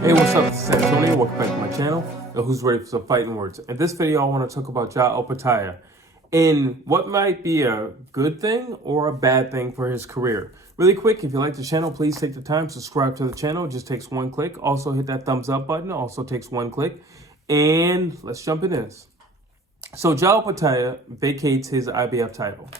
Hey, what's up? This is Antonio. Welcome back to my channel, Who's Ready for Some Fighting Words. In this video, I want to talk about Jai Opetaia and what might be a good thing or a bad thing for his career. Really quick, if you like the channel, please take the time, subscribe to the channel. It just takes one click. Also, hit that thumbs up button. Also takes one click. And let's jump into this. So, Jai Opetaia vacates his IBF title.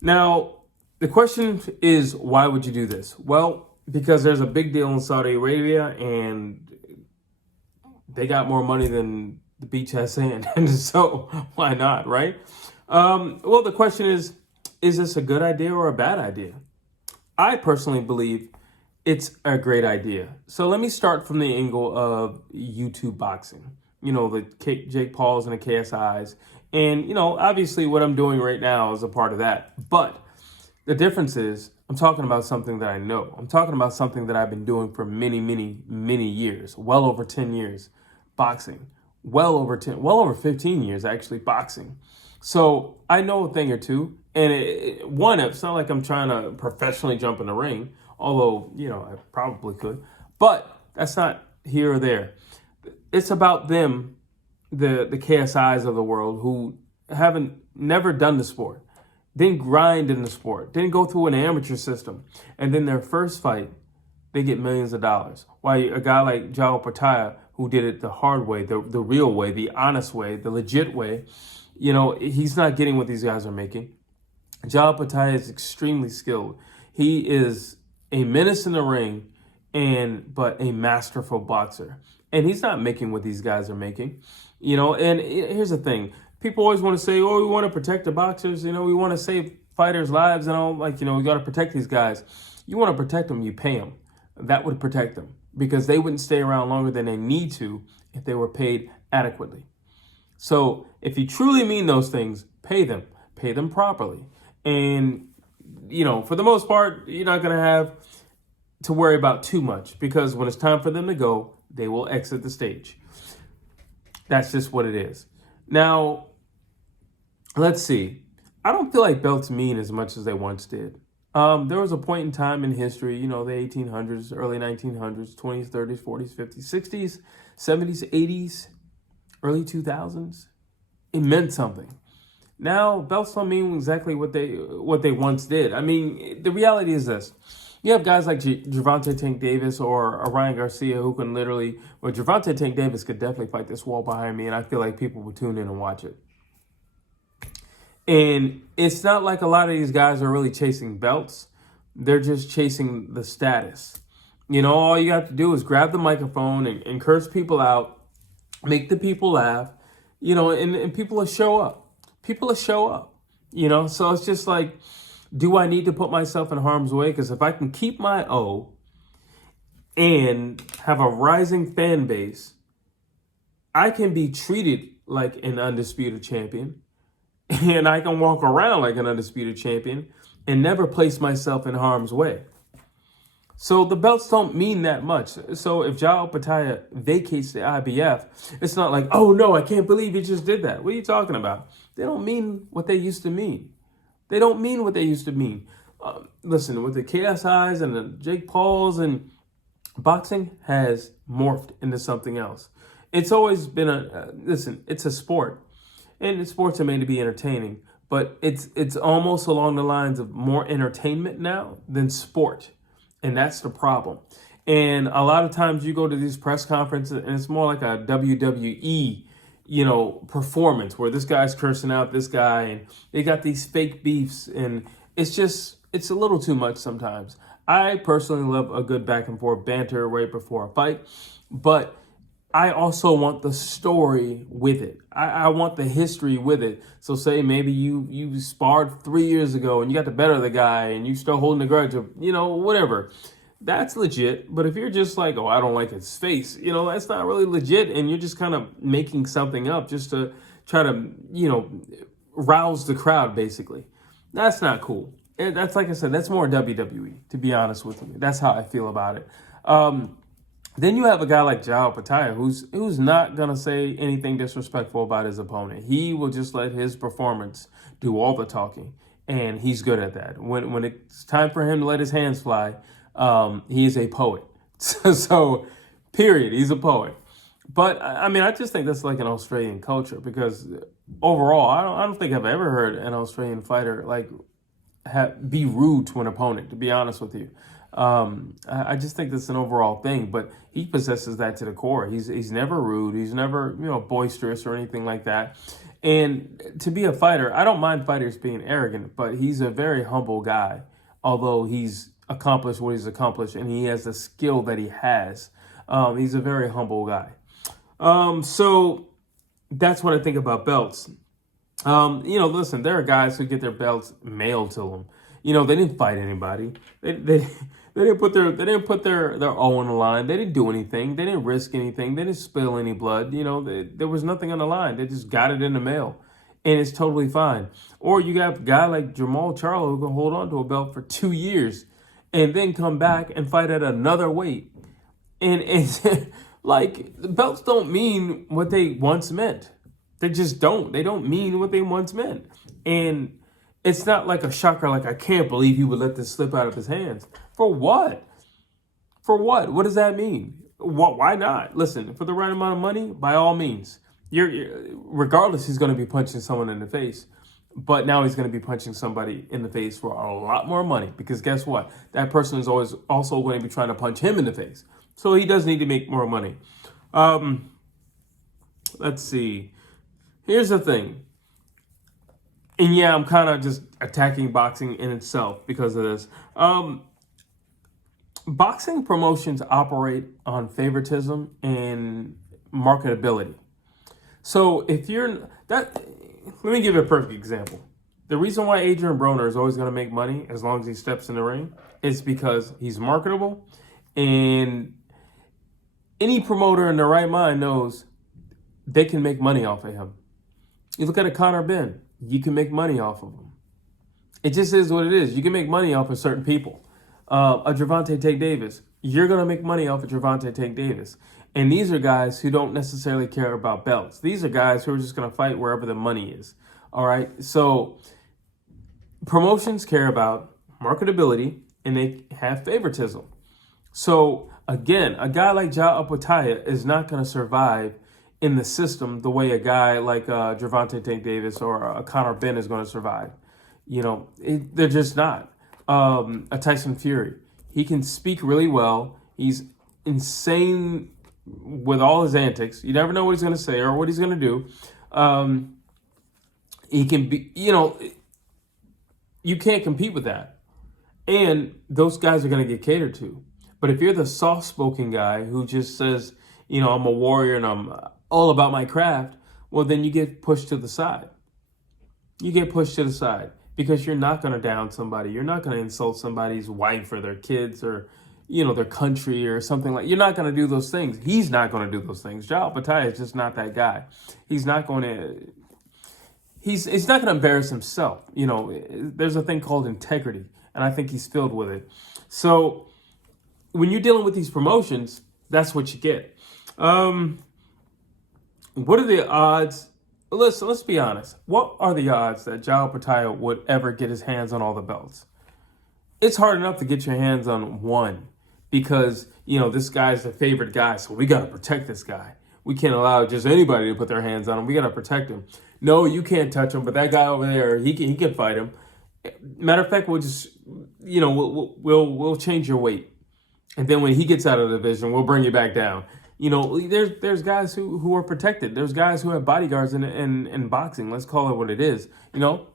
Now, the question is, why would you do this? Well, because there's a big deal in Saudi Arabia and they got more money than the beach has sand. And so why not, right? Well, the question is this a good idea or a bad idea? I personally believe it's a great idea. So let me start from the angle of YouTube boxing. You know, the Jake Pauls and the KSIs. And, you know, obviously what I'm doing right now is a part of that. But the difference is I'm talking about something that I know. I'm talking about something that I've been doing for many, many, many years, well over 10 years boxing, well over 15 years actually boxing. So I know a thing or two. And it's not like I'm trying to professionally jump in the ring, although, you know, I probably could. But that's not here or there. It's about them, the KSIs of the world who never done the sport. Didn't grind in the sport, didn't go through an amateur system. And then their first fight, they get millions of dollars. While a guy like Jai Opetaia, who did it the hard way, the real way, the honest way, the legit way, you know, he's not getting what these guys are making. Jai Opetaia is extremely skilled. He is a menace in the ring, but a masterful boxer. And he's not making what these guys are making. You know, and here's the thing. People always want to say, oh, we want to protect the boxers. You know, we want to save fighters' lives and all. Like, you know, we got to protect these guys. You want to protect them, you pay them. That would protect them because they wouldn't stay around longer than they need to if they were paid adequately. So if you truly mean those things, pay them properly. And, you know, for the most part, you're not going to have to worry about too much because when it's time for them to go, they will exit the stage. That's just what it is. Now, let's see. I don't feel like belts mean as much as they once did. There was a point in time in history, you know, the 1800s, early 1900s, 20s, 30s, 40s, 50s, 60s, 70s, 80s, early 2000s. It meant something. Now, belts don't mean exactly what they once did. I mean, the reality is this. You have guys like Gervonta Tank Davis or Ryan Garcia who can literally, well, Gervonta Tank Davis could definitely fight this wall behind me, and I feel like people would tune in and watch it. And it's not like a lot of these guys are really chasing belts. They're just chasing the status. You know, all you have to do is grab the microphone and curse people out, make the people laugh, you know, and people will show up. People will show up, you know, so it's just like, do I need to put myself in harm's way? Because if I can keep my O and have a rising fan base, I can be treated like an undisputed champion. And I can walk around like an undisputed champion and never place myself in harm's way. So the belts don't mean that much. So if Jai Opetaia vacates the IBF, it's not like, oh no, I can't believe he just did that. What are you talking about? They don't mean what they used to mean. They don't mean what they used to mean. Listen, with the KSIs and the Jake Pauls and boxing has morphed into something else. It's always been listen, it's a sport. And sports are made to be entertaining. But it's almost along the lines of more entertainment now than sport. And that's the problem. And a lot of times you go to these press conferences and it's more like a WWE, you know, performance where this guy's cursing out this guy and they got these fake beefs and it's a little too much sometimes. I personally love a good back and forth banter right before a fight, but I also want the story with it. I want the history with it. So say maybe you sparred 3 years ago and you got the better of the guy and you still holding the grudge of, you know, whatever. That's legit. But if you're just like, oh, I don't like his face, you know, that's not really legit. And you're just kind of making something up just to try to, you know, rouse the crowd, basically. That's not cool. And that's, like I said, that's more WWE, to be honest with you. That's how I feel about it. Then you have a guy like Jai Opetaia who's not going to say anything disrespectful about his opponent. He will just let his performance do all the talking. And he's good at that. When it's time for him to let his hands fly, he is a poet. So Period. He's a poet. But I mean, I just think that's like an Australian culture because overall, I don't think I've ever heard an Australian fighter like be rude to an opponent. To be honest with you, I just think that's an overall thing. But he possesses that to the core. He's never rude. He's never boisterous or anything like that. And to be a fighter, I don't mind fighters being arrogant, but he's a very humble guy. Although he's accomplished what he's accomplished and he has the skill that he has, he's a very humble guy. So that's what I think about belts. Listen, there are guys who get their belts mailed to them. They didn't fight anybody. They didn't put their O on the line. They didn't do anything. They didn't risk anything. They didn't spill any blood. There was nothing on the line. They just got it in the mail, and it's totally fine. Or you got a guy like Jamal Charlo who can hold on to a belt for 2 years, and then come back and fight at another weight. And it's like the belts don't mean what they once meant. They just don't. They don't mean what they once meant. And it's not like a shocker, like I can't believe he would let this slip out of his hands. For what? For what? What does that mean? Why not? Listen, for the right amount of money, by all means. Regardless, he's going to be punching someone in the face. But now he's going to be punching somebody in the face for a lot more money. Because guess what? That person is always also going to be trying to punch him in the face. So he does need to make more money. Let's see. Here's the thing. And yeah, I'm kind of just attacking boxing in itself because of this. Boxing promotions operate on favoritism and marketability. So if you're that, let me give you a perfect example. The reason why Adrian Broner is always going to make money as long as he steps in the ring is because he's marketable, and any promoter in their right mind knows they can make money off of him. You look at a Conor Ben, you can make money off of him. It just is what it is. You can make money off of certain people. A Gervonta Tank Davis, you're going to make money off of Gervonta Tank Davis. And these are guys who don't necessarily care about belts. These are guys who are just going to fight wherever the money is. All right. So promotions care about marketability and they have favoritism. So again, a guy like Jai Opetaia is not going to survive in the system the way a guy like Gervonta Tank Davis or a Conor Ben is going to survive. They're just not. A Tyson Fury, he can speak really well. He's insane with all his antics. You never know what he's going to say or what he's going to do. He can be, you can't compete with that. And those guys are going to get catered to. But if you're the soft-spoken guy who just says, I'm a warrior and I'm all about my craft, well, then you get pushed to the side. You get pushed to the side because you're not going to down somebody. You're not going to insult somebody's wife or their kids or, their country or something like. You're not going to do those things. He's not going to do those things. Jai Opetaia is just not that guy. He's not going to. He's not going to embarrass himself. There's a thing called integrity, and I think he's filled with it. So when you're dealing with these promotions, that's what you get. What are the odds? Let's be honest. What are the odds that Jai Opetaia would ever get his hands on all the belts? It's hard enough to get your hands on one because, this guy's the favorite guy, so we got to protect this guy. We can't allow just anybody to put their hands on him. We got to protect him. No, you can't touch him, but that guy over there, he can fight him. Matter of fact, we'll just, we'll change your weight. And then when he gets out of the division, we'll bring you back down. There's guys who are protected. There's guys who have bodyguards in boxing. Let's call it what it is.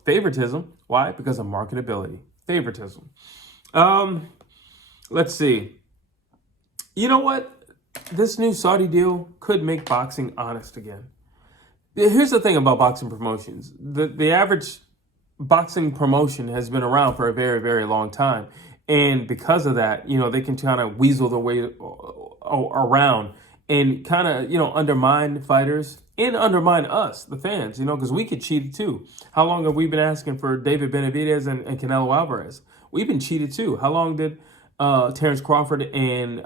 Favoritism. Why? Because of marketability. Favoritism. Let's see. You know what? This new Saudi deal could make boxing honest again. Here's the thing about boxing promotions. The average boxing promotion has been around for a very, very long time. And because of that, they can kind of weasel their way around and kind of, undermine fighters and undermine us, the fans, because we get cheated too. How long have we been asking for David Benavidez and Canelo Alvarez? We've been cheated too. How long did Terrence Crawford and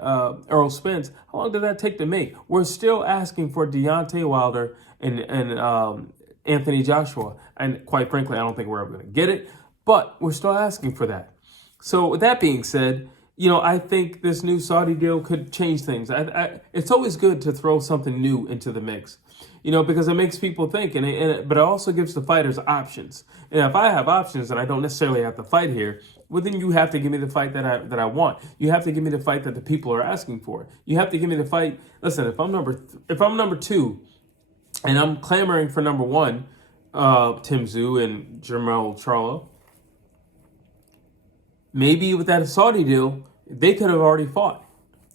Errol Spence, how long did that take to make? We're still asking for Deontay Wilder and Anthony Joshua. And quite frankly, I don't think we're ever going to get it, but we're still asking for that. So with that being said, I think this new Saudi deal could change things. It's always good to throw something new into the mix, because it makes people think, but it also gives the fighters options. And if I have options and I don't necessarily have to fight here, well, then you have to give me the fight that I want. You have to give me the fight that the people are asking for. You have to give me the fight. Listen, if I'm number two, and I'm clamoring for number one, Tim Tszyu and Jermell Charlo, maybe with that Saudi deal, they could have already fought,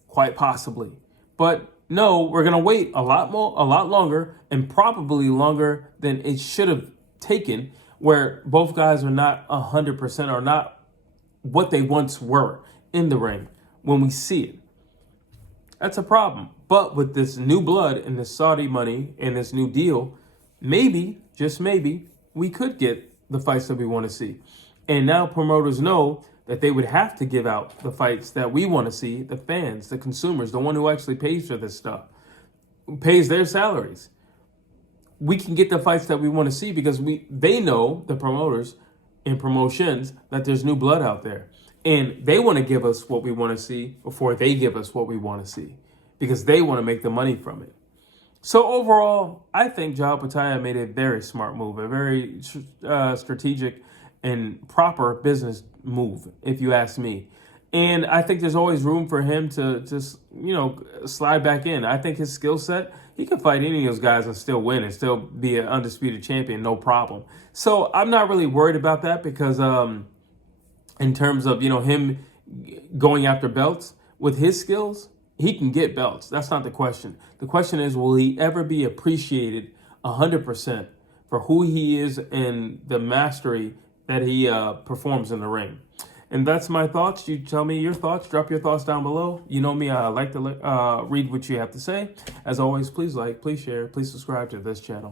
quite possibly. But no, we're gonna wait a lot longer, and probably longer than it should have taken, where both guys are not 100% or not what they once were in the ring when we see it. That's a problem. But with this new blood and this Saudi money and this new deal, maybe, just maybe, we could get the fights that we want to see. And now promoters know that they would have to give out the fights that we want to see, the fans, the consumers, the one who actually pays for this stuff, who pays their salaries. We can get the fights that we want to see because they know, the promoters and promotions, that there's new blood out there. And they want to give us what we want to see before they give us what we want to see, because they want to make the money from it. So overall, I think Jai Opetaia made a very smart move, a very strategic and proper business move, if you ask me. And I think there's always room for him to just, slide back in. I think his skill set, he can fight any of those guys and still win and still be an undisputed champion, no problem. So I'm not really worried about that because in terms of, him going after belts, with his skills, he can get belts. That's not the question. The question is, will he ever be appreciated 100% for who he is and the mastery that he performs in the ring? And that's my thoughts. You tell me your thoughts. Drop your thoughts down below. You know me, I like to read what you have to say. As always, please like, please share, please subscribe to this channel.